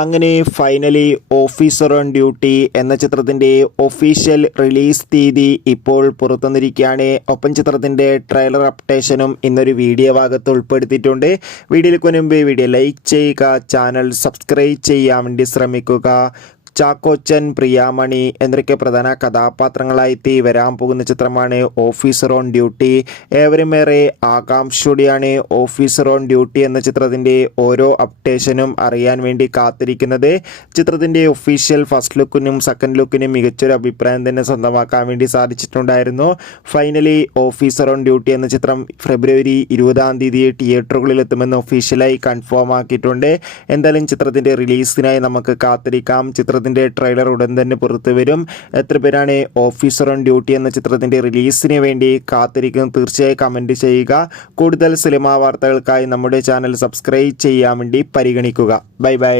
അങ്ങനെ finally officer on duty എന്ന ചിത്രത്തിൻ്റെ ഒഫീഷ്യൽ റിലീസ് തീയതി ഇപ്പോൾ പുറത്തുവന്നിരിക്കുകയാണ്. ഒപ്പം ചിത്രത്തിൻ്റെ ട്രെയിലർ അപ്ഡേഷനും ഇന്നൊരു വീഡിയോ ഭാഗത്ത് ഉൾപ്പെടുത്തിയിട്ടുണ്ട്. വീഡിയോയിലേക്ക് മുൻപ് വീഡിയോ ലൈക്ക് ചെയ്യുക, ചാനൽ സബ്സ്ക്രൈബ് ചെയ്യാൻ വേണ്ടി ശ്രമിക്കുക. ചാക്കോച്ചൻ, പ്രിയാമണി എന്നൊക്കെ പ്രധാന കഥാപാത്രങ്ങളായി വരാൻ പോകുന്ന ചിത്രമാണ് ഓഫീസർ ഓൺ ഡ്യൂട്ടി. ഏവരും ഏറെ ആകാംക്ഷയോടെയാണ് ഓഫീസർ ഓൺ ഡ്യൂട്ടി എന്ന ചിത്രത്തിൻ്റെ ഓരോ അപ്ഡേഷനും അറിയാൻ വേണ്ടി കാത്തിരിക്കുന്നത്. ചിത്രത്തിൻ്റെ ഒഫീഷ്യൽ ഫസ്റ്റ് ലുക്കിനും സെക്കൻഡ് ലുക്കിനും മികച്ചൊരു അഭിപ്രായം തന്നെ സ്വന്തമാക്കാൻ വേണ്ടി സാധിച്ചിട്ടുണ്ടായിരുന്നു. ഫൈനലി ഓഫീസർ ഓൺ ഡ്യൂട്ടി എന്ന ചിത്രം ഫെബ്രുവരി 20-ാം തീയതി തിയേറ്ററുകളിൽ എത്തുമെന്ന് ഒഫീഷ്യലായി കൺഫേം ആക്കിയിട്ടുണ്ട്. എന്തായാലും ചിത്രത്തിൻ്റെ റിലീസിനായി നമുക്ക് കാത്തിരിക്കാം. ചിത്രത്തിൻ്റെ ട്രെയിലർ ഉടൻ തന്നെ പുറത്തു വരും. എത്ര പേരാണ് ഓഫീസർ ഓൺ ഡ്യൂട്ടി എന്ന ചിത്രത്തിൻ്റെ റിലീസിന് വേണ്ടി കാത്തിരിക്കും? തീർച്ചയായും കമൻറ്റ് ചെയ്യുക. കൂടുതൽ സിനിമാ വാർത്തകൾക്കായി നമ്മുടെ ചാനൽ സബ്സ്ക്രൈബ് ചെയ്യാൻ വേണ്ടി പരിഗണിക്കുക. Bye bye.